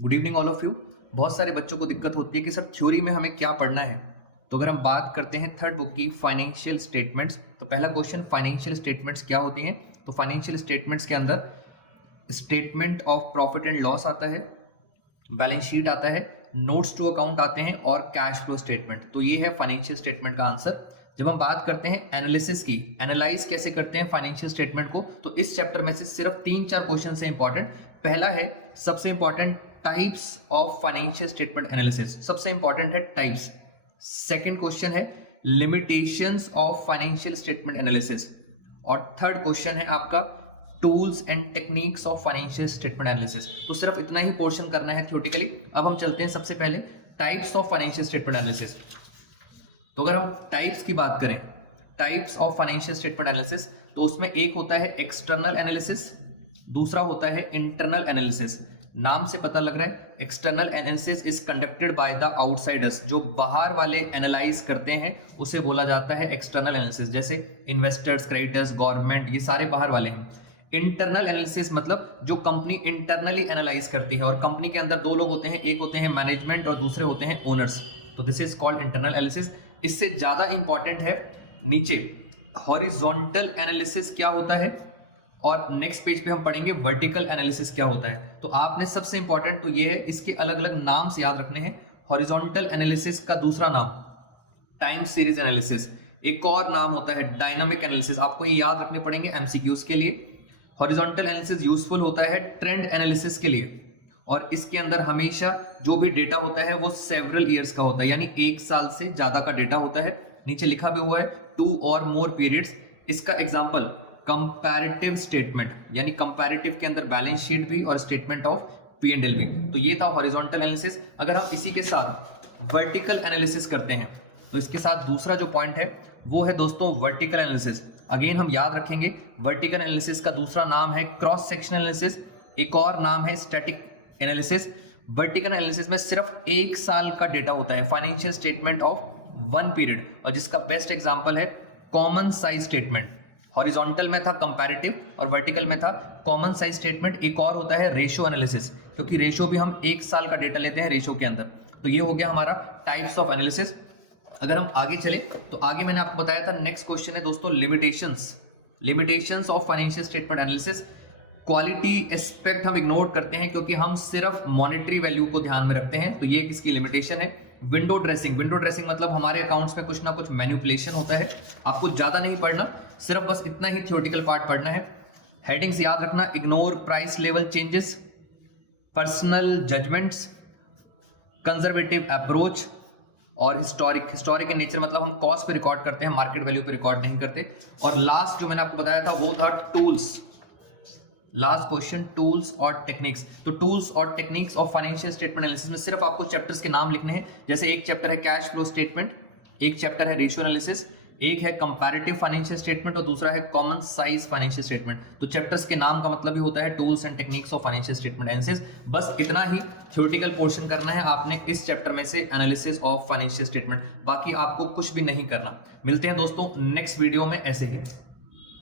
Good evening all of you. बहुत सारे बच्चों को दिक्कत होती है कि सर थ्योरी में हमें क्या पढ़ना है। तो अगर हम बात करते हैं थर्ड बुक की फाइनेंशियल स्टेटमेंट्स, तो पहला क्वेश्चन फाइनेंशियल स्टेटमेंट्स क्या होती हैं। तो फाइनेंशियल स्टेटमेंट्स के अंदर statement of profit and loss आता है, बैलेंस शीट आता है, नोट्स टू अकाउंट आते हैं और कैश फ्लो स्टेटमेंट। तो ये है फाइनेंशियल स्टेटमेंट का आंसर। जब हम बात करते हैं एनालिसिस की, एनालाइज कैसे करते हैं फाइनेंशियल स्टेटमेंट को, तो इस चैप्टर में से सिर्फ 3-4 क्वेश्चन से इंपॉर्टेंट। पहला है सबसे important types of financial statement analysis, सबसे इंपॉर्टेंट है टाइप्स। सेकंड क्वेश्चन है limitations of financial statement analysis और थर्ड क्वेश्चन है आपका tools and techniques of financial statement analysis. तो सिर्फ इतना ही पोर्शन करना है थ्योरेटिकली। अब हम चलते हैं सबसे पहले types of financial statement analysis. तो अगर हम टाइप्स की बात करें, types of financial statement analysis, तो उसमें एक होता है एक्सटर्नल एनालिसिस, दूसरा होता है इंटरनल एनालिसिस। नाम से पता लग रहा है external analysis is conducted by the outsiders, जो बाहर वाले एनालाइज करते हैं उसे बोला जाता है एक्सटर्नल एनालिसिस। जैसे इन्वेस्टर्स, क्रेडिटर्स, गवर्नमेंट, ये सारे बाहर वाले हैं। इंटरनल एनालिसिस मतलब जो कंपनी इंटरनली एनालाइज करती है, और कंपनी के अंदर दो लोग होते हैं, एक होते हैं मैनेजमेंट और दूसरे होते हैं ओनर्स। तो this is called internal analysis. इससे ज्यादा इंपॉर्टेंट है नीचे हॉरिजॉन्टल एनालिसिस क्या होता है, और नेक्स्ट पेज पे हम पढ़ेंगे वर्टिकल एनालिसिस क्या होता है। तो आपने सबसे इंपॉर्टेंट तो ये है, इसके अलग अलग नाम से याद रखने हैं। हॉरिजॉन्टल एनालिसिस का दूसरा नाम टाइम सीरीज एनालिसिस, एक और नाम होता है डायनामिक एनालिसिस। आपको ये याद रखने पड़ेंगे एमसीक्यूज के लिए। हॉरिजॉन्टल एनालिसिस यूजफुल होता है ट्रेंड एनालिसिस के लिए, और इसके अंदर हमेशा जो भी डेटा होता है वो सेवरल ईयर्स का होता है, यानी 1 साल से ज्यादा का डेटा होता है। नीचे लिखा भी हुआ है 2 और मोर पीरियड्स। इसका एग्जांपल कंपैरेटिव स्टेटमेंट, यानी कंपैरेटिव के अंदर बैलेंस शीट भी और स्टेटमेंट ऑफ P&L भी। तो ये था हॉरिजॉन्टल एनालिसिस। अगर हम इसी के साथ वर्टिकल एनालिसिस करते हैं, तो इसके साथ दूसरा जो पॉइंट है वो है दोस्तों वर्टिकल एनालिसिस। अगेन हम याद रखेंगे वर्टिकल एनालिसिस का दूसरा नाम है क्रॉस सेक्शनल एनालिसिस, एक और नाम है स्टैटिक एनालिसिस। वर्टिकल एनालिसिस में सिर्फ 1 साल का डेटा होता है, फाइनेंशियल स्टेटमेंट ऑफ 1 पीरियड, और जिसका बेस्ट एग्जांपल है कॉमन साइज स्टेटमेंट। हॉरिजॉन्टल में था कंपैरेटिव और वर्टिकल में था कॉमन साइज स्टेटमेंट। एक और होता है रेशियो एनालिसिस, क्योंकि रेशियो भी हम 1 साल का डेटा लेते हैं रेशियो के अंदर। तो ये हो गया हमारा टाइप्स ऑफ एनालिसिस। अगर हम आगे चले तो आगे मैंने आपको बताया था नेक्स्ट क्वेश्चन है दोस्तों limitations of financial statement analysis. Quality aspect हम इग्नोर करते हैं क्योंकि हम सिर्फ मॉनेटरी वैल्यू को ध्यान में रखते हैं। तो ये किसकी लिमिटेशन है? विंडो ड्रेसिंग मतलब हमारे अकाउंट्स में कुछ ना कुछ मैनिपुलेशन होता है। आपको ज्यादा नहीं पढ़ना, सिर्फ बस इतना ही थ्योरेटिकल पार्ट पढ़ना है। हेडिंग्स याद रखना, ignore price level changes, personal judgments, conservative approach और हिस्टोरिक इन नेचर, मतलब हम कॉस्ट पे रिकॉर्ड करते हैं, मार्केट वैल्यू पे रिकॉर्ड नहीं करते। और लास्ट जो मैंने आपको बताया था वो था टूल्स। लास्ट क्वेश्चन टूल्स और टेक्निक्स। तो टूल्स और techniques of financial statement analysis में सिर्फ आपको चैप्टर्स के नाम लिखने हैं। जैसे एक चैप्टर है कैश फ्लो स्टेटमेंट, एक चैप्टर है रेशियो एनालिसिस, एक है कंपैरेटिव फाइनेंशियल स्टेटमेंट और दूसरा है कॉमन साइज फाइनेंशियल स्टेटमेंट। तो चैप्टर्स के नाम का मतलब ही होता है tools and techniques of financial statement analysis. बस इतना ही थ्योरेटिकल पोर्शन करना है आपने इस चैप्टर में से, एनालिसिस ऑफ फाइनेंशियल स्टेटमेंट। बाकी आपको कुछ भी नहीं करना। मिलते हैं दोस्तों नेक्स्ट वीडियो में ऐसे ही।